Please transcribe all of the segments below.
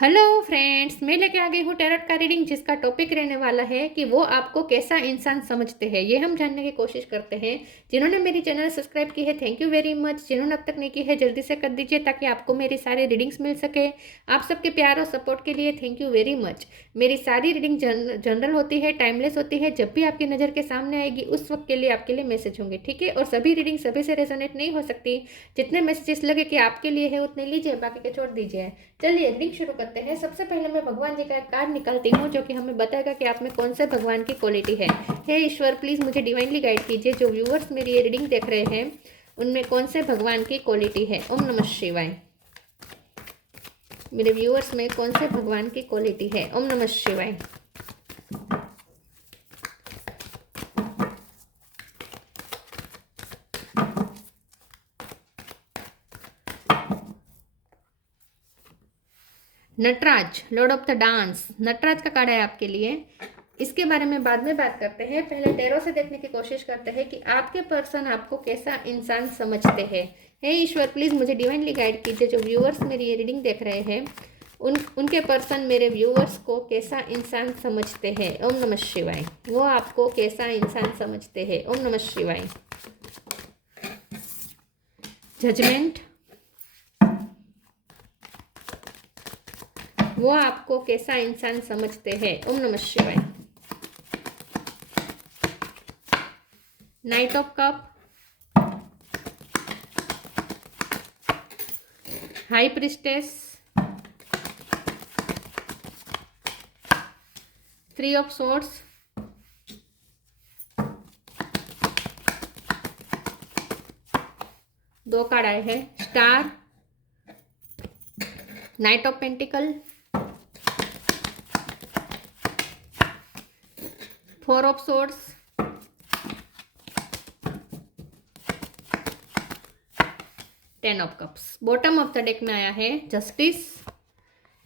Hello friends, मैं लेके आ गई हूँ टैरोट का रीडिंग, जिसका टॉपिक रहने वाला है कि वो आपको कैसा इंसान समझते हैं। ये हम जानने की कोशिश करते हैं। जिन्होंने मेरी चैनल सब्सक्राइब की है, थैंक यू वेरी मच। जिन्होंने अब तक नहीं की है, जल्दी से कर दीजिए ताकि आपको मेरी सारी रीडिंग्स मिल सके। आप सबके प्यार और सपोर्ट के लिए थैंक यू वेरी मच। मेरी सारी रीडिंग जनरल होती है, टाइमलेस होती है। जब भी आपकी नज़र के सामने आएगी उस वक्त के लिए आपके लिए मैसेज होंगे, ठीक है। और सभी रीडिंग सभी से रेजोनेट नहीं हो सकती। जितने मैसेजेस लगे कि आपके लिए है उतने लीजिए, बाकी के छोड़ दीजिए। चलिए रीडिंग शुरू करते हैं। सबसे पहले मैं भगवान जी का एक कार्ड निकालती हूँ जो कि हमें बताएगा कि आप में कौन से भगवान की क्वालिटी है। हे ईश्वर, प्लीज़ मुझे डिवाइनली गाइड कीजिए। जो व्यूअर्स मेरी ये रीडिंग देख रहे हैं उनमें कौन से भगवान की क्वालिटी है। ओम नमः शिवाय। मेरे व्यूअर्स में कौन से भगवान की क्वालिटी है। ओम नमः शिवाय। Nataraj, lord of the dance, Nataraj का कार्ड है आपके लिए। इसके बारे में बाद में बात करते हैं। पहले टैरो से देखने की कोशिश करते हैं कि आपके पर्सन आपको कैसा इंसान समझते हैं। हे ईश्वर, प्लीज़ मुझे डिवाइनली गाइड कीजिए। जो व्यूअर्स मेरी ये रीडिंग देख रहे हैं उनके पर्सन मेरे व्यूअर्स को कैसा इंसान समझते हैं। ओम नमः शिवाय। वो आपको कैसा इंसान समझते हैं। ओम नमः शिवाय। जजमेंट, वो आपको कैसा इंसान समझते हैं। ओम नमः शिवाय। Knight of cup, high priestess, three of swords, दो कार्ड आए हैं। Star, knight of pentacle, four of swords, ten of cups. Bottom of the deck में आया है justice,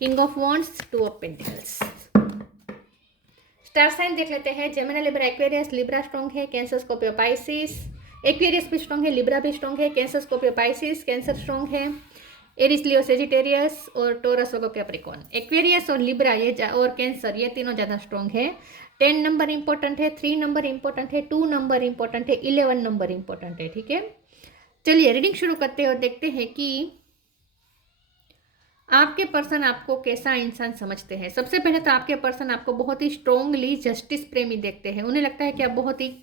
king of wands, two of pentacles. Star sign देख लेते हैं। Gemini, Libra, Aquarius. Libra strong है, कैंसर, स्कॉर्पियो, पाइसिस। एक्वेरियस भी strong है, Libra भी स्ट्रॉन्ग है, Cancer, Scorpio, Pisces. Cancer strong है, एरिस, लियो, सेजिटेरियस और टोरस, वर्गो, कैप्रिकॉर्न। एक्वेरियस और लिब्रा ये और कैंसर ये तीनों ज़्यादा स्ट्रॉन्ग है। 10 नंबर इंपॉर्टेंट है, 3 नंबर इंपॉर्टेंट है, 2 नंबर इंपॉर्टेंट है, 11 नंबर इंपॉर्टेंट है, ठीक है। चलिए रीडिंग शुरू करते हैं और देखते हैं कि आपके पर्सन आपको कैसा इंसान समझते हैं। सबसे पहले तो आपके पर्सन आपको बहुत ही स्ट्रोंगली जस्टिस प्रेमी देखते हैं। उन्हें लगता है कि आप बहुत ही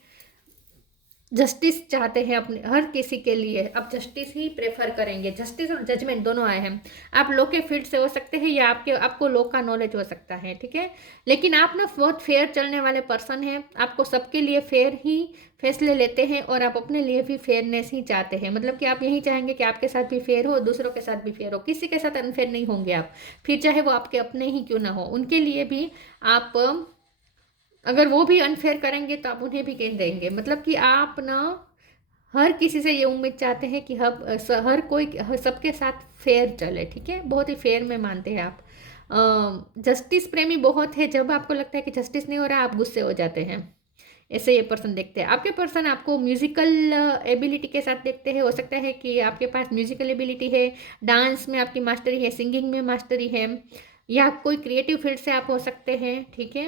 जस्टिस चाहते हैं अपने हर किसी के लिए। आप जस्टिस ही प्रेफर करेंगे। जस्टिस और जजमेंट दोनों आए हैं। आप लॉ के फील्ड से हो सकते हैं या आपको लॉ का नॉलेज हो सकता है, ठीक है। लेकिन आप ना बहुत फेयर चलने वाले पर्सन हैं। आपको सबके लिए फेयर ही फैसले लेते हैं और आप अपने लिए भी फेयरनेस ही चाहते हैं। मतलब कि आप यही चाहेंगे कि आपके साथ भी फेयर हो, दूसरों के साथ भी फेयर हो। किसी के साथ अनफेयर नहीं होंगे आप, फिर चाहे वो आपके अपने ही क्यों ना हो। उनके लिए भी आप अगर वो भी अनफेयर करेंगे तो आप उन्हें भी कह देंगे। मतलब कि आप ना हर किसी से ये उम्मीद चाहते हैं कि हर कोई सबके साथ फेयर चले, ठीक है। बहुत ही फेयर में मानते हैं आप। जस्टिस प्रेमी बहुत है। जब आपको लगता है कि जस्टिस नहीं हो रहा है आप गुस्से हो जाते हैं। ऐसे ये पर्सन देखते हैं। आपके पर्सन आपको म्यूजिकल एबिलिटी के साथ देखते हैं। हो सकता है कि आपके पास म्यूजिकल एबिलिटी है, डांस में आपकी मास्टरी है, सिंगिंग में मास्टरी है, या कोई क्रिएटिव फील्ड से आप हो सकते हैं, ठीक है।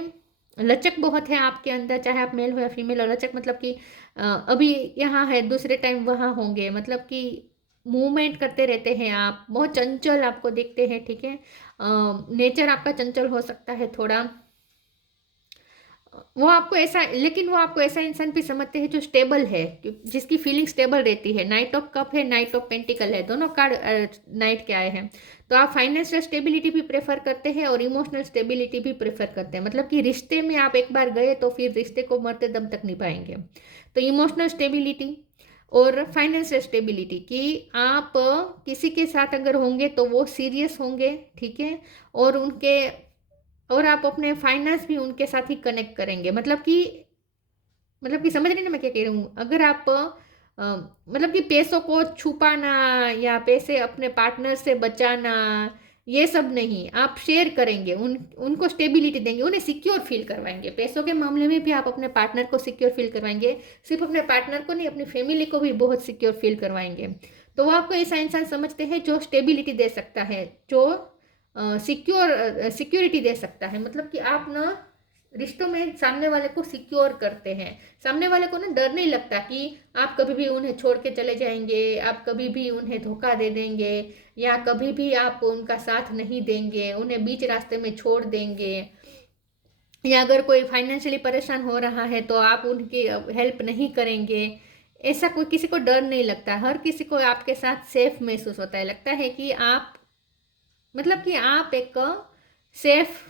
लचक बहुत है आपके अंदर, चाहे आप मेल हो या फीमेल हो। लचक मतलब कि अभी यहाँ है दूसरे टाइम वहाँ होंगे। मतलब कि मूवमेंट करते रहते हैं आप। बहुत चंचल आपको दिखते हैं, ठीक है। नेचर आपका चंचल हो सकता है थोड़ा। वो आपको ऐसा, लेकिन वो आपको ऐसा इंसान भी समझते हैं जो स्टेबल है, जिसकी फीलिंग स्टेबल रहती है। नाइट ऑफ कप है, नाइट ऑफ पेंटिकल है, दोनों कार्ड नाइट के आए हैं। तो आप फाइनेंशियल स्टेबिलिटी भी प्रेफर करते हैं और इमोशनल स्टेबिलिटी भी प्रेफर करते हैं। मतलब कि रिश्ते में आप एक बार गए तो फिर रिश्ते को मरते दम तक निभाएंगे। तो इमोशनल स्टेबिलिटी और फाइनेंशियल स्टेबिलिटी कि आप किसी के साथ अगर होंगे तो वो सीरियस होंगे, ठीक है। और उनके और आप अपने फाइनेंस भी उनके साथ ही कनेक्ट करेंगे। मतलब कि समझ रहे हैं ना मैं क्या कह रही हूँ। अगर आप मतलब कि पैसों को छुपाना या पैसे अपने पार्टनर से बचाना, ये सब नहीं। आप शेयर करेंगे, उनको स्टेबिलिटी देंगे, उन्हें सिक्योर फील करवाएंगे। पैसों के मामले में भी आप अपने पार्टनर को सिक्योर फील करवाएंगे। सिर्फ अपने पार्टनर को नहीं, अपनी फैमिली को भी बहुत सिक्योर फील करवाएंगे। तो वो आपको ऐसा इंसान समझते हैं जो स्टेबिलिटी दे सकता है, जो सिक्योरिटी दे सकता है। मतलब कि आप ना रिश्तों में सामने वाले को सिक्योर करते हैं, सामने वाले को ना डर नहीं लगता कि आप कभी भी उन्हें छोड़ के चले जाएंगे, आप कभी भी उन्हें धोखा दे देंगे, या कभी भी आप उनका साथ नहीं देंगे, उन्हें बीच रास्ते में छोड़ देंगे, या अगर कोई फाइनेंशियली परेशान हो रहा है तो आप उनकी हेल्प नहीं करेंगे। ऐसा कोई किसी को डर नहीं लगता, हर किसी को आपके साथ सेफ महसूस होता है, लगता है कि आप मतलब कि आप एक सेफ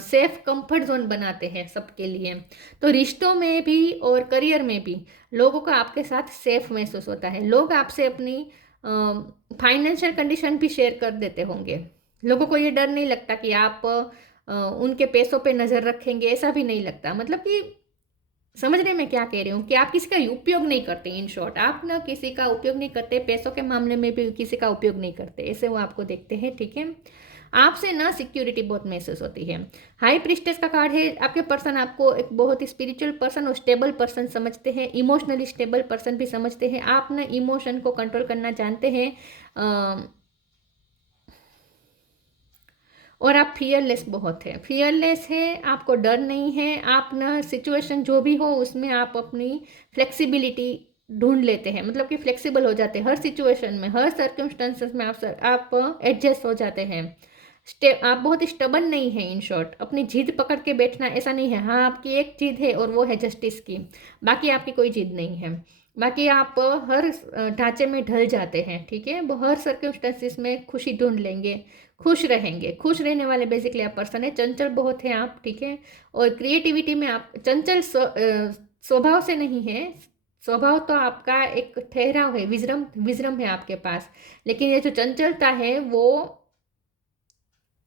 सेफ कंफर्ट जोन बनाते हैं सबके लिए। तो रिश्तों में भी और करियर में भी लोगों को आपके साथ सेफ महसूस होता है। लोग आपसे अपनी फाइनेंशियल कंडीशन भी शेयर कर देते होंगे। लोगों को ये डर नहीं लगता कि आप उनके पैसों पे नज़र रखेंगे, ऐसा भी नहीं लगता। मतलब कि समझ रहे मैं क्या कह रही हूँ कि आप किसी का उपयोग नहीं करते। इन शॉर्ट, आप ना किसी का उपयोग नहीं करते, पैसों के मामले में भी किसी का उपयोग नहीं करते, ऐसे वो आपको देखते हैं। ठीक है, आपसे ना सिक्योरिटी बहुत महसूस होती है। हाई प्रिस्टेस का कार्ड है, आपके पर्सन आपको एक बहुत ही स्पिरिचुअल पर्सन और स्टेबल पर्सन समझते हैं, इमोशनली स्टेबल पर्सन भी समझते हैं। आप ना इमोशन को कंट्रोल करना जानते हैं, और आप फियरलेस बहुत है, फियरलेस है, आपको डर नहीं है। आप ना सिचुएशन जो भी हो उसमें आप अपनी फ्लेक्सिबिलिटी ढूंढ लेते हैं, मतलब कि फ्लेक्सिबल हो जाते हैं हर सिचुएशन में, हर सर्कमस्टांसेस में आप एडजस्ट हो जाते हैं। आप बहुत स्टबन नहीं है। इन शॉर्ट, अपनी जिद पकड़ के बैठना ऐसा नहीं है। हाँ, आपकी एक जिद है और वो है जस्टिस की, बाकी आपकी कोई जिद नहीं है। बाकी आप हर ढांचे में ढल जाते हैं। ठीक है, वो हर सर्कमस्टांसिस में खुशी ढूंढ लेंगे, खुश रहेंगे। खुश रहने वाले बेसिकली आप पर्सन है, चंचल बहुत है आप। ठीक है, और क्रिएटिविटी में आप चंचल स्वभाव से नहीं है, स्वभाव तो आपका एक ठहराव है, विजरम विजरम है आपके पास, लेकिन ये जो चंचलता है वो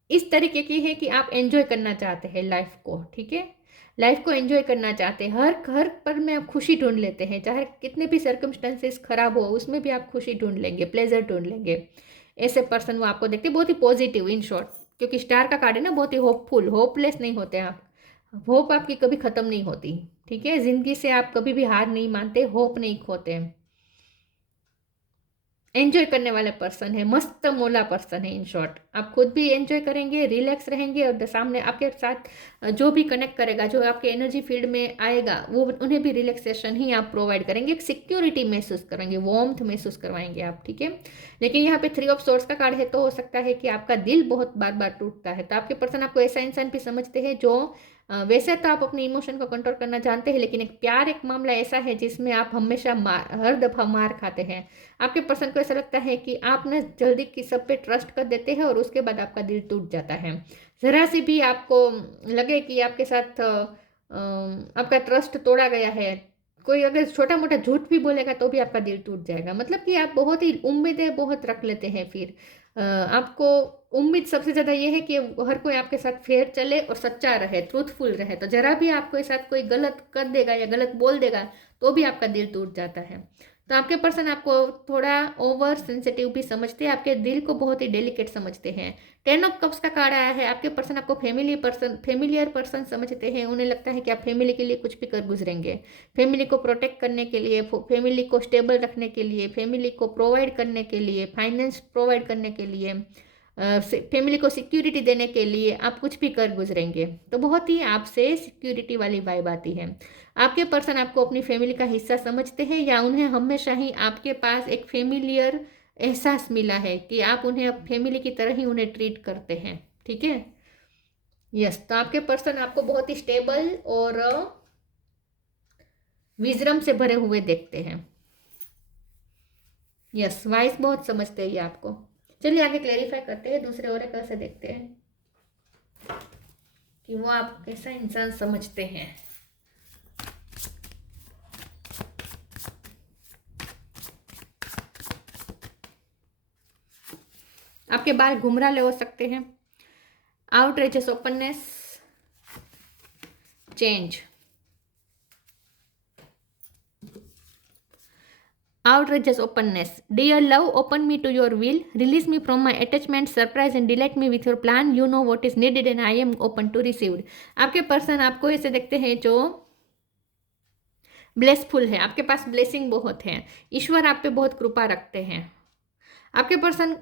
इस तरीके की है कि आप एंजॉय करना चाहते हैं लाइफ को। ठीक है, लाइफ को एंजॉय करना चाहते हैं, हर हर पल में आप खुशी ढूंढ लेते हैं, चाहे कितने भी सर्कमस्टांसेस खराब हो उसमें भी आप खुशी ढूंढ लेंगे, प्लेजर ढूंढ लेंगे। ऐसे पर्सन वो आपको देखते हैं, बहुत ही पॉजिटिव। इन शॉर्ट, क्योंकि स्टार का कार्ड है ना, बहुत ही होपफुल, होपलेस नहीं होते आप, होप आपकी कभी ख़त्म नहीं होती। ठीक है, ज़िंदगी से आप कभी भी हार नहीं मानते, होप नहीं खोते। एंजॉय करने वाले पर्सन है, मस्त मौला पर्सन है। इन शॉर्ट, आप खुद भी एंजॉय करेंगे, रिलैक्स रहेंगे, और सामने आपके साथ जो भी कनेक्ट करेगा, जो आपके एनर्जी फील्ड में आएगा, वो उन्हें भी रिलैक्सेशन ही आप प्रोवाइड करेंगे, एक सिक्योरिटी महसूस करेंगे, वार्मथ महसूस करवाएंगे आप। ठीक है, लेकिन यहाँ पे 3 ऑफ सोर्ड्स का कार्ड है, तो हो सकता है कि आपका दिल बहुत बार बार टूटता है। तो आपके पर्सन आपको ऐसा इंसान भी समझते हैं जो वैसे तो आप अपने इमोशन को कंट्रोल करना जानते हैं, लेकिन एक प्यार एक मामला ऐसा है जिसमें आप हमेशा हर दफ़ा मार खाते हैं। आपके पर्सन को ऐसा लगता है कि आप ना जल्दी की सब पे ट्रस्ट कर देते हैं और उसके बाद आपका दिल टूट जाता है। ज़रा सी भी आपको लगे कि आपके साथ आपका ट्रस्ट तोड़ा गया है, कोई अगर छोटा मोटा झूठ भी बोलेगा तो भी आपका दिल टूट जाएगा। मतलब कि आप बहुत ही उम्मीदें बहुत रख लेते हैं। फिर आपको उम्मीद सबसे ज़्यादा ये है कि हर कोई आपके साथ फेयर चले और सच्चा रहे, ट्रूथफुल रहे। तो ज़रा भी आपके साथ कोई गलत कर देगा या गलत बोल देगा तो भी आपका दिल टूट जाता है। तो आपके पर्सन आपको थोड़ा ओवर सेंसिटिव भी समझते हैं, आपके दिल को बहुत ही डेलिकेट समझते हैं। 10 ऑफ कप्स का कार्ड आया है, आपके पर्सन आपको फेमिलियर पर्सन समझते हैं। उन्हें लगता है कि आप फैमिली के लिए कुछ भी कर गुजरेंगे, फैमिली को प्रोटेक्ट करने के लिए, फैमिली को स्टेबल रखने के लिए, फैमिली को प्रोवाइड करने के लिए, फाइनेंस प्रोवाइड करने के लिए, फैमिली को सिक्योरिटी देने के लिए आप कुछ भी कर गुजरेंगे। तो बहुत ही आपसे सिक्योरिटी वाली वाइब आती है। आपके पर्सन आपको अपनी फैमिली का हिस्सा समझते हैं, या उन्हें हमेशा ही आपके पास एक फेमिलियर एहसास मिला है कि आप उन्हें अब फैमिली की तरह ही उन्हें ट्रीट करते हैं। ठीक है, यस। तो आपके पर्सन आपको बहुत ही स्टेबल और विजडम से भरे हुए देखते हैं। यस, वाइस बहुत समझते हैं ये आपको। चलिए आगे क्लेरिफाई करते हैं, दूसरे ओरेकल से देखते हैं कि वो आप कैसा इंसान समझते हैं। आपके बाल घुमराले हो सकते हैं, outrageous openness, change, outrageous openness. Dear love, open me to your will, release me from my attachment, surprise and delight me with your plan. You know what is needed and I am open to receive. आपके person आपको ऐसे देखते हैं जो blessful है, आपके पास blessing बहुत है, ईश्वर आप पे बहुत कृपा रखते हैं। आपके पर्सन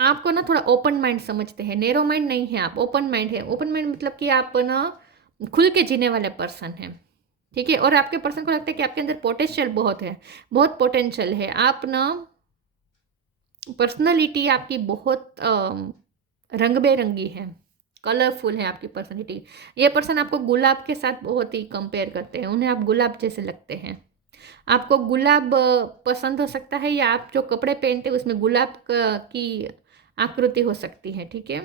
आपको ना थोड़ा ओपन माइंड समझते हैं, नैरो माइंड नहीं है, आप ओपन माइंड है। ओपन माइंड मतलब कि आप ना खुल के जीने वाले पर्सन हैं, ठीक है। और आपके पर्सन को लगता है कि आपके अंदर पोटेंशियल बहुत है, बहुत पोटेंशियल है। आप ना पर्सनालिटी आपकी बहुत रंग बेरंगी है, कलरफुल है आपकी पर्सनालिटी। ये पर्सन आपको गुलाब के साथ बहुत ही कंपेयर करते हैं, उन्हें आप गुलाब जैसे लगते हैं। आपको गुलाब पसंद हो सकता है, या आप जो कपड़े पहनते हैं उसमें गुलाब की आकृति हो सकती है, ठीक है।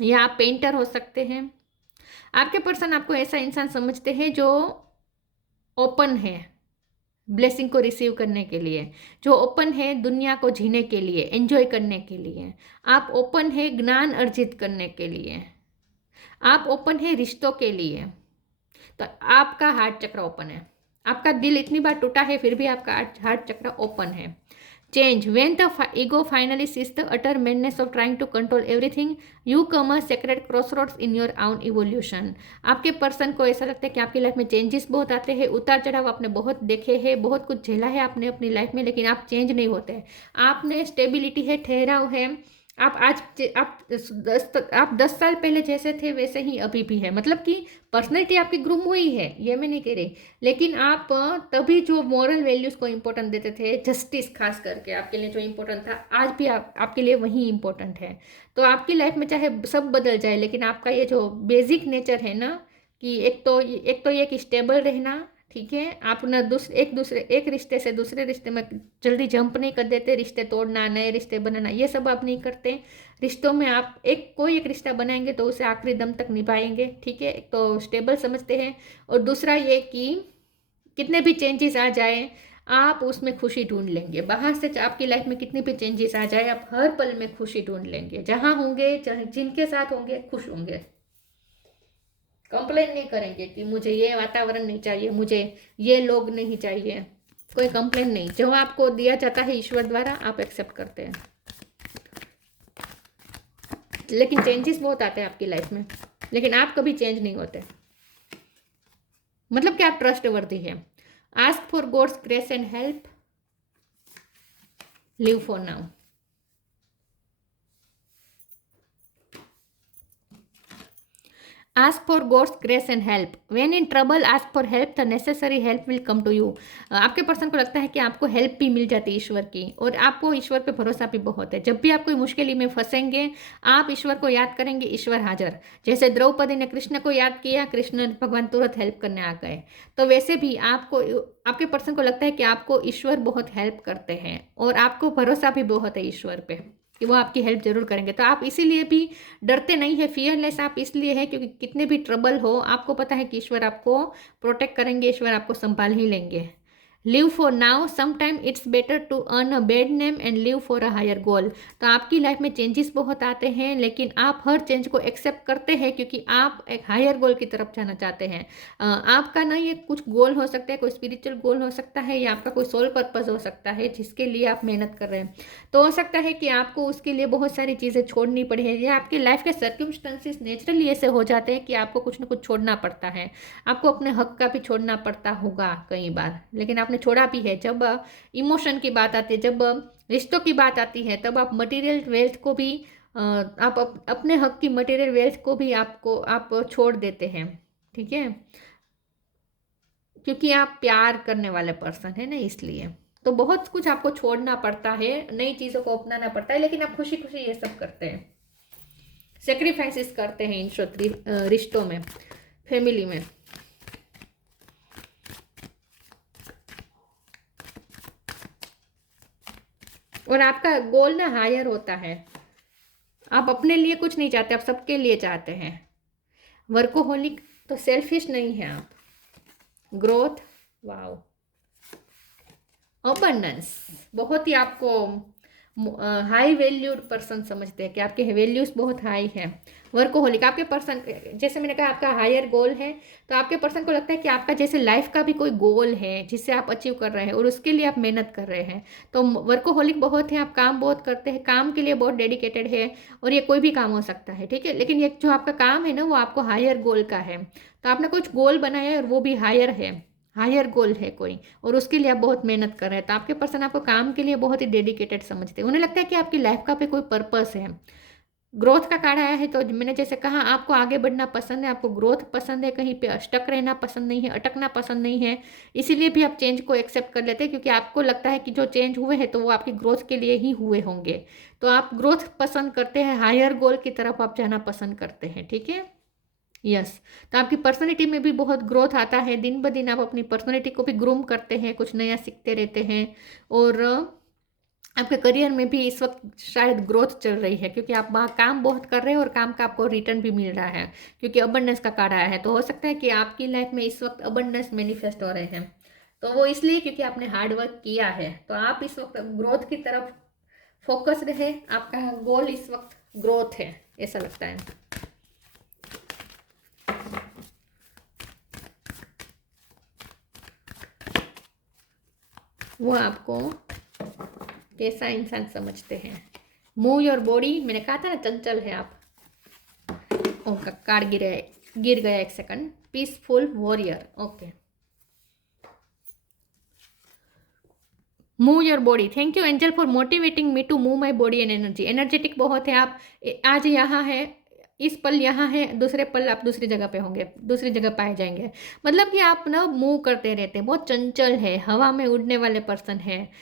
या आप पेंटर हो सकते हैं। आपके पर्सन आपको ऐसा इंसान समझते हैं जो ओपन है ब्लेसिंग को रिसीव करने के लिए, जो ओपन है दुनिया को जीने के लिए, एंजॉय करने के लिए। आप ओपन है ज्ञान अर्जित करने के लिए, आप ओपन है रिश्तों के लिए। तो आपका हार्ट चक्र ओपन है, आपका दिल इतनी बार टूटा है फिर भी आपका हार्ट चक्र ओपन है। Change when the ego finally sees the utter madness of trying to control everything, you come a sacred crossroads in your own evolution। आपके पर्सन को ऐसा लगता है कि आपकी लाइफ में चेंजेस बहुत आते हैं, उतार चढ़ाव आपने बहुत देखे हैं, बहुत कुछ झेला है आपने अपनी लाइफ में, लेकिन आप चेंज नहीं होते। आपने स्टेबिलिटी है, ठहराव है। आप आज आप 10 साल पहले जैसे थे वैसे ही अभी भी है, मतलब कि पर्सनैलिटी आपकी ग्रूम हुई है, ये मैं नहीं कह रही। लेकिन आप तभी जो मॉरल वैल्यूज़ को इम्पोर्टेंट देते थे, जस्टिस खास करके आपके लिए जो इम्पोर्टेंट था, आज भी आपके लिए वही इम्पोर्टेंट है। तो आपकी लाइफ में चाहे सब बदल जाए, लेकिन आपका ये जो बेसिक नेचर है ना, कि एक तो ये कि स्टेबल रहना, ठीक है। आप ना एक रिश्ते से दूसरे रिश्ते में जल्दी जंप नहीं कर देते, रिश्ते तोड़ना, नए रिश्ते बनाना, ये सब आप नहीं करते। रिश्तों में आप कोई एक रिश्ता बनाएंगे तो उसे आखिरी दम तक निभाएंगे, ठीक है। एक तो स्टेबल समझते हैं, और दूसरा ये कि कितने भी चेंजेस आ जाए आप उसमें खुशी ढूंढ लेंगे। बाहर से आपकी लाइफ में कितने भी चेंजेस आ जाए, आप हर पल में खुशी ढूंढ लेंगे। जहाँ होंगे, चाहे जिनके साथ होंगे, खुश होंगे। कंप्लेन नहीं करेंगे कि मुझे ये वातावरण नहीं चाहिए, मुझे ये लोग नहीं चाहिए, कोई कंप्लेन नहीं। जो आपको दिया जाता है ईश्वर द्वारा, आप एक्सेप्ट करते हैं। लेकिन चेंजेस बहुत आते हैं आपकी लाइफ में, लेकिन आप कभी चेंज नहीं होते, मतलब कि आप ट्रस्ट वर्दी है। Ask for God's grace and help, live for now. Ask for God's grace and help. When in trouble, ask for help. The necessary help will come to you. आपके person को लगता है कि आपको help भी मिल जाती है ईश्वर की, और आपको ईश्वर पे भरोसा भी बहुत है। जब भी आप कोई मुश्किल में फंसेंगे, आप ईश्वर को याद करेंगे, ईश्वर हाजिर। जैसे द्रौपदी ने कृष्ण को याद किया, कृष्ण भगवान तुरंत हेल्प करने आ गए। तो वैसे भी आपके पर्सन को लगता है कि आपको ईश्वर बहुत हेल्प करते हैं, और आपको भरोसा भी बहुत है ईश्वर पे कि वो आपकी हेल्प जरूर करेंगे। तो आप इसीलिए भी डरते नहीं है, फियरलेस आप इसलिए है क्योंकि कितने भी ट्रबल हो, आपको पता है कि ईश्वर आपको प्रोटेक्ट करेंगे, ईश्वर आपको संभाल ही लेंगे। Live for now, sometime it's better to earn a bad name and live for a higher goal. तो आपकी लाइफ में चेंजेस बहुत आते हैं, लेकिन आप हर चेंज को एक्सेप्ट करते हैं क्योंकि आप एक हायर गोल की तरफ जाना चाहते हैं। आपका ना ये कुछ गोल हो सकता है, कोई स्पिरिचुअल गोल हो सकता है, या आपका कोई सोल पर्पस हो सकता है जिसके लिए आप मेहनत कर रहे हैं। तो हो सकता है कि आपको उसके लिए बहुत सारी चीज़ें छोड़नी पड़े, या आपकी लाइफ के सर्कमस्टेंसेस नेचुरली ऐसे हो जाते हैं कि आपको कुछ ना कुछ छोड़ना पड़ता है। आपको अपने हक का भी छोड़ना पड़ता होगा कई बार, लेकिन आपने छोड़ा भी है। जब इमोशन की बात आती है, जब रिश्तों की बात आती है, तब आप मटेरियल वेल्थ को भी आप अपने हक की मटेरियल वेल्थ को भी आप छोड़ देते हैं, ठीक है, क्योंकि आप प्यार करने वाले पर्सन है ना, इसलिए। तो बहुत कुछ आपको छोड़ना पड़ता है, नई चीज़ों को अपनाना पड़ता है, लेकिन आप खुशी खुशी ये सब करते हैं, सेक्रीफाइसेस करते हैं इन रिश्तों में, फैमिली में। और आपका गोल ना हायर होता है, आप अपने लिए कुछ नहीं चाहते, आप सबके लिए चाहते हैं। वर्कोहोलिक तो सेल्फिश नहीं है आप। ग्रोथ, वाओ, अबंडेंस, बहुत ही आपको हाई वैल्यूड पर्सन समझते हैं कि आपके वैल्यूज बहुत हाई हैं। वर्कोहोलिक, आपके पर्सन, जैसे मैंने कहा आपका हायर गोल है, तो आपके पर्सन को लगता है कि आपका जैसे लाइफ का भी कोई गोल है जिससे आप अचीव कर रहे हैं और उसके लिए आप मेहनत कर रहे हैं। तो वर्कोहोलिक बहुत है, आप काम बहुत करते हैं, काम के लिए बहुत डेडिकेटेड है, और ये कोई भी काम हो सकता है, ठीक है। लेकिन ये जो आपका काम है ना, वो आपको हायर गोल का है। तो आपने कुछ गोल बनाया है और वो भी हायर है, हायर गोल है कोई, और उसके लिए आप बहुत मेहनत कर रहे हैं, तो आपके पर्सन आपको काम के लिए बहुत ही डेडिकेटेड समझते हैं। उन्हें लगता है कि आपकी लाइफ का पे कोई पर्पस है। ग्रोथ का कार्ड आया है, तो मैंने जैसे कहा आपको आगे बढ़ना पसंद है, आपको ग्रोथ पसंद है, कहीं पे स्टक रहना पसंद नहीं है, अटकना पसंद नहीं है। इसीलिए भी आप चेंज को एक्सेप्ट कर लेते हैं, क्योंकि आपको लगता है कि जो चेंज हुए हैं तो वो आपकी ग्रोथ के लिए ही हुए होंगे। तो आप ग्रोथ पसंद करते हैं, हायर गोल की तरफ आप जाना पसंद करते हैं, ठीक है। यस। तो आपकी पर्सनैलिटी में भी बहुत ग्रोथ आता है, दिन ब दिन आप अपनी पर्सनैलिटी को भी ग्रूम करते हैं, कुछ नया सीखते रहते हैं। और आपके करियर में भी इस वक्त शायद ग्रोथ चल रही है, क्योंकि आप वहाँ काम बहुत कर रहे हैं और काम का आपको रिटर्न भी मिल रहा है, क्योंकि अबंडेंस का कार्ड आया है। तो हो सकता है कि आपकी लाइफ में इस वक्त अबंडेंस मैनिफेस्ट हो रहे हैं, तो वो इसलिए क्योंकि आपने हार्ड वर्क किया है। तो आप इस वक्त ग्रोथ की तरफ फोकस रहे, आपका गोल इस वक्त ग्रोथ है, ऐसा लगता है। वो आपको कैसा इंसान समझते हैं। मूव योर बॉडी, मैंने कहा था ना चंचल है आप। उनका कार्ड गिर गया, एक second. Peaceful warrior, okay. Move your body, thank you angel for motivating me to move my body and energy. Energetic बहुत है आप, आज यहाँ है, इस पल यहाँ है, दूसरे पल आप दूसरी जगह पे होंगे, दूसरी जगह पाए जाएंगे। मतलब कि आप ना मूव करते रहते हैं, बहुत चंचल है, हवा में उड़ने वाले पर्सन है।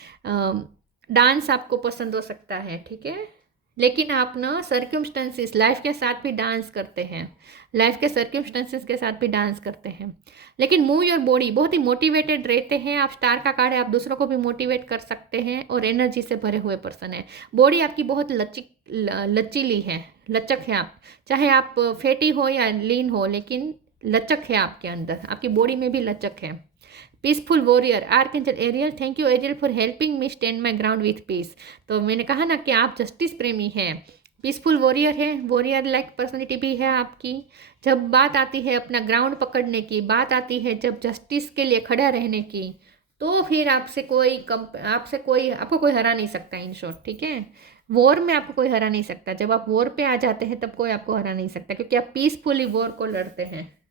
डांस आपको पसंद हो सकता है, ठीक है। लेकिन आप ना सर्क्यूमस्टेंसेस, लाइफ के साथ भी डांस करते हैं, लाइफ के सर्क्यूमस्टेंसेस के साथ भी डांस करते हैं। लेकिन मूव योर बॉडी, बहुत ही मोटिवेटेड रहते हैं आप। स्टार का कार्ड है, आप दूसरों को भी मोटिवेट कर सकते हैं, और एनर्जी से भरे हुए पर्सन है। बॉडी आपकी बहुत लचीली है, लचक है आप, चाहे आप फैटी हो या लीन हो, लेकिन लचक है आपके अंदर, आपकी बॉडी में भी लचक है। Peaceful warrior, archangel Ariel, thank you Ariel for helping me stand my ground with peace. तो मैंने कहा ना कि आप जस्टिस प्रेमी हैं, पीसफुल वॉरियर है, वॉरियर लाइक पर्सनैलिटी भी है आपकी। जब बात आती है अपना ग्राउंड पकड़ने की, बात आती है जब जस्टिस के लिए खड़ा रहने की, तो फिर आपको कोई हरा नहीं सकता, इन शॉर्ट, ठीक है। वॉर में आपको कोई हरा नहीं सकता, जब आप वॉर पे आ जाते हैं तब कोई आपको हरा नहीं सकता, क्योंकि आप पीसफुली वॉर को लड़ते हैं,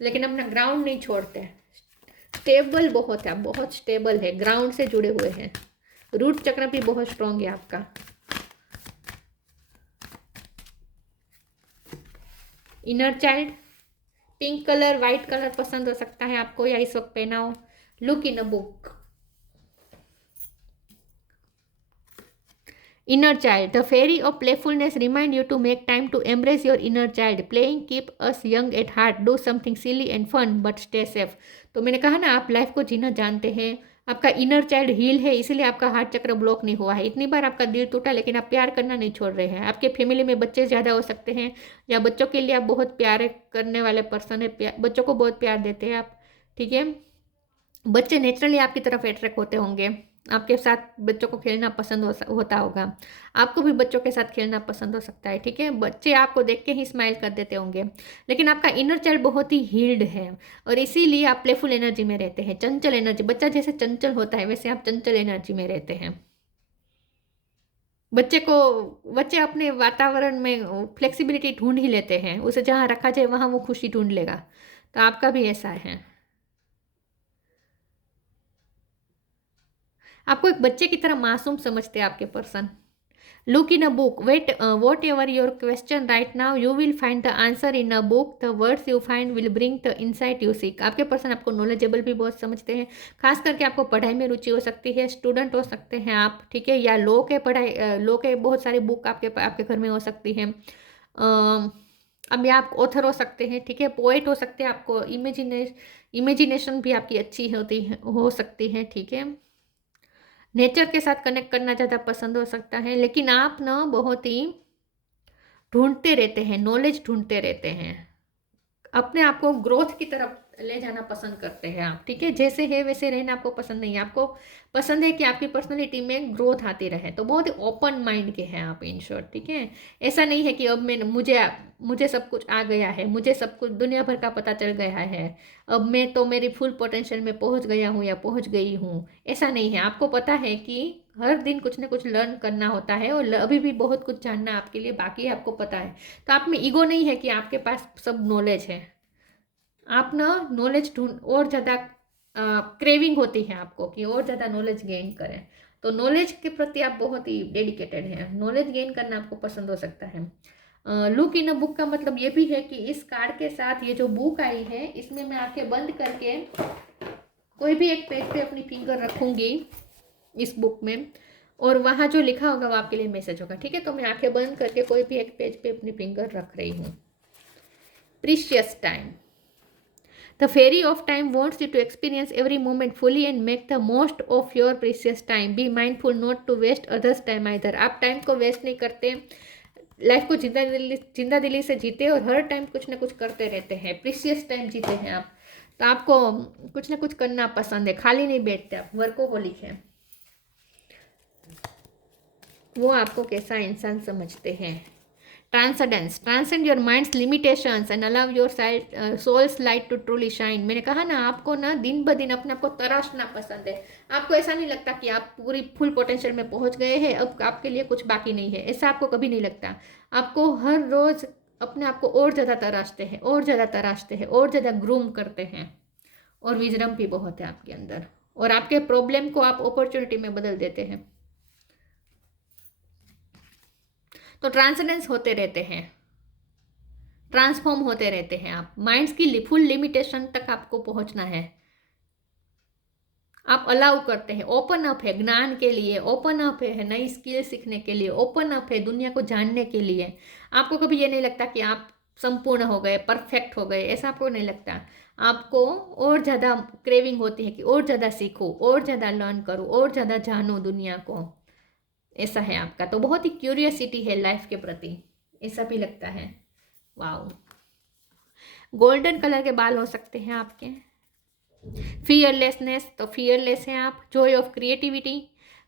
लेकिन अपना ग्राउंड नहीं छोड़ते। स्टेबल बहुत है, आप बहुत स्टेबल है, ग्राउंड से जुड़े हुए हैं। रूट चक्र भी बहुत स्ट्रांग है आपका। Inner child, pink colour, white colour पसंद हो सकता है आपको, या इस वक्त पहना हो। Look in a book. Inner child, the fairy of playfulness remind you to make time to embrace your inner child. Playing keep us young at heart. Do something silly and fun, but stay safe. तो मैंने कहा ना, आप life को जीना जानते हैं, आपका inner child heal है, इसीलिए आपका हार्ट चक्र ब्लॉक नहीं हुआ है। इतनी बार आपका दिल टूटा, लेकिन आप प्यार करना नहीं छोड़ रहे हैं। आपके फैमिली में बच्चे ज़्यादा हो सकते हैं, या बच्चों के लिए आप बहुत प्यार करने वाले पर्सन है, बच्चों को बहुत प्यार देते हैं आप, ठीक है। बच्चे नेचुरली आपकी तरफ अट्रैक्ट होते होंगे, आपके साथ बच्चों को खेलना पसंद होता होगा, आपको भी बच्चों के साथ खेलना पसंद हो सकता है, ठीक है। बच्चे आपको देख के ही स्माइल कर देते होंगे, लेकिन आपका इनर चाइल्ड बहुत ही हील्ड है, और इसीलिए आप प्लेफुल एनर्जी में रहते हैं, चंचल एनर्जी। बच्चा जैसे चंचल होता है, वैसे आप चंचल एनर्जी में रहते हैं। बच्चे अपने वातावरण में फ्लेक्सिबिलिटी ढूंढ ही लेते हैं, उसे जहाँ रखा जाए वहाँ वो खुशी ढूंढ लेगा। तो आपका भी ऐसा है, आपको एक बच्चे की तरह मासूम समझते हैं आपके person. Look in a book, wait whatever your question right now, you will find the answer in a book, the words you find will bring the insight you seek. आपके पर्सन आपको knowledgeable भी बहुत समझते हैं, खास करके आपको पढ़ाई में रुचि हो सकती है, स्टूडेंट हो सकते हैं आप, ठीक है, या लॉ के बहुत सारी बुक आपके घर में हो सकती हैं। अभी आप ऑथर हो सकते हैं, ठीक है, पोएट हो सकते हैं, आपको इमेजिनेशन भी आपकी अच्छी हो सकती है, ठीक है। नेचर के साथ कनेक्ट करना ज़्यादा पसंद हो सकता है, लेकिन आप ना बहुत ही ढूंढते रहते हैं, नॉलेज ढूंढते रहते हैं, अपने आप को ग्रोथ की तरफ ले जाना पसंद करते हैं आप, ठीक है। जैसे है वैसे रहना आपको पसंद नहीं है, आपको पसंद है कि आपकी पर्सनैलिटी में ग्रोथ आती रहे। तो बहुत ही ओपन माइंड के हैं आप, इन शॉर्ट, ठीक है। ऐसा नहीं है कि अब मुझे सब कुछ आ गया है, मुझे सब कुछ दुनिया भर का पता चल गया है, अब मैं तो मेरी फुल पोटेंशियल में पहुंच गया हूँ या पहुंच गई हूँ, ऐसा नहीं है। आपको पता है कि हर दिन कुछ ना कुछ लर्न करना होता है, और अभी भी बहुत कुछ जानना आपके लिए बाकी है, आपको पता है। तो आप में ईगो नहीं है कि आपके पास सब नॉलेज है, आप ना नॉलेज ढूंढ और ज़्यादा क्रेविंग होती है आपको कि और ज़्यादा नॉलेज गेन करें। तो नॉलेज के प्रति आप बहुत ही डेडिकेटेड हैं, नॉलेज गेन करना आपको पसंद हो सकता है। लुक इन अ बुक का मतलब ये भी है कि इस कार्ड के साथ ये जो बुक आई है इसमें मैं आंखें बंद करके कोई भी एक पेज पे अपनी फिंगर रखूंगी इस बुक में, और वहाँ जो लिखा होगा वो आपके लिए मैसेज होगा। ठीक है, तो मैं आंखें बंद करके कोई भी एक पेज पे अपनी फिंगर रख रही हूँ। Precious time. The fairy of time wants you to experience every moment fully and make the most of your precious time. Be mindful not to waste others' time either. आप time को waste नहीं करते, life को जिंदा दिली से जीते और हर टाइम कुछ ना कुछ करते रहते हैं, प्रीशियस टाइम जीते हैं आप। तो आपको कुछ ना कुछ करना पसंद है, खाली नहीं बैठते आप, वर्कोहोलिक है। वो आपको कैसा इंसान समझते हैं। Transcendence. Transcend your mind's limitations and allow your soul's light to truly shine. मैंने कहा ना, आपको ना दिन ब दिन अपने आप को तराशना पसंद है। आपको ऐसा नहीं लगता कि आप पूरी फुल पोटेंशियल में पहुंच गए हैं, अब आपके लिए कुछ बाकी नहीं है, ऐसा आपको कभी नहीं लगता। आपको हर रोज अपने आप को और ज़्यादा तराशते हैं, और ज़्यादा तराशते हैं, और ज़्यादा ग्रूम करते हैं। और विजडम भी बहुत है आपके अंदर, और आपके प्रॉब्लम को आप अपॉर्चुनिटी में बदल देते हैं। तो ट्रांसेंडेंस होते रहते हैं, ट्रांसफॉर्म होते रहते हैं आप। माइंड्स की फुल लिमिटेशन तक आपको पहुंचना है। आप अलाउ करते हैं, ओपन अप है ज्ञान के लिए, ओपन अप है नई स्किल सीखने के लिए, ओपन अप है दुनिया को जानने के लिए। आपको कभी ये नहीं लगता कि आप संपूर्ण हो गए, परफेक्ट हो गए, ऐसा आपको नहीं लगता। आपको और ज़्यादा क्रेविंग होती है कि और ज़्यादा सीखो, और ज़्यादा लर्न करो, और ज़्यादा जानो दुनिया को। ऐसा है आपका। तो बहुत ही क्यूरियोसिटी है लाइफ के प्रति, ऐसा भी लगता है। वाओ। गोल्डन कलर के बाल हो सकते हैं आपके। फियरलेसनेस, तो फियरलेस है आप। Joy of creativity.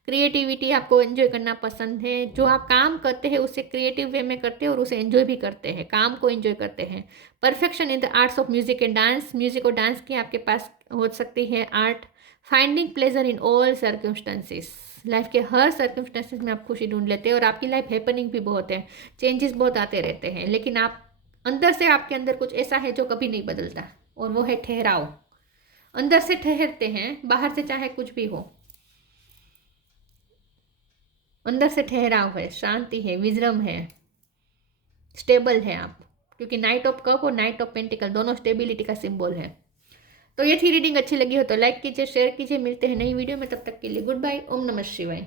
क्रिएटिविटी आपको एंजॉय करना पसंद है, जो आप काम करते हैं उसे क्रिएटिव वे में करते हैं और उसे एंजॉय भी करते हैं, काम को एंजॉय करते हैं। Perfection in the arts of music and dance. Music और डांस की आपके पास हो सकती है art. Finding pleasure in all circumstances. Life के हर सर्कमस्टेंसेस में आप खुशी ढूंढ लेते हैं, और आपकी लाइफ हैपनिंग भी बहुत है, चेंजेस बहुत आते रहते हैं, लेकिन आप अंदर से, आपके अंदर कुछ ऐसा है जो कभी नहीं बदलता, और वो है ठहराव। अंदर से ठहरते हैं, बाहर से चाहे कुछ भी हो, अंदर से ठहराव है, शांति है, विजडम है, स्टेबल है आप। क्योंकि नाइट ऑफ कप और नाइट ऑफ पेंटिकल दोनों स्टेबिलिटी का सिंबल है। तो ये थी रीडिंग। अच्छी लगी हो तो लाइक कीजिए, शेयर कीजिए। मिलते हैं नई वीडियो में, तब तक के लिए गुड बाय। ओम नमः शिवाय।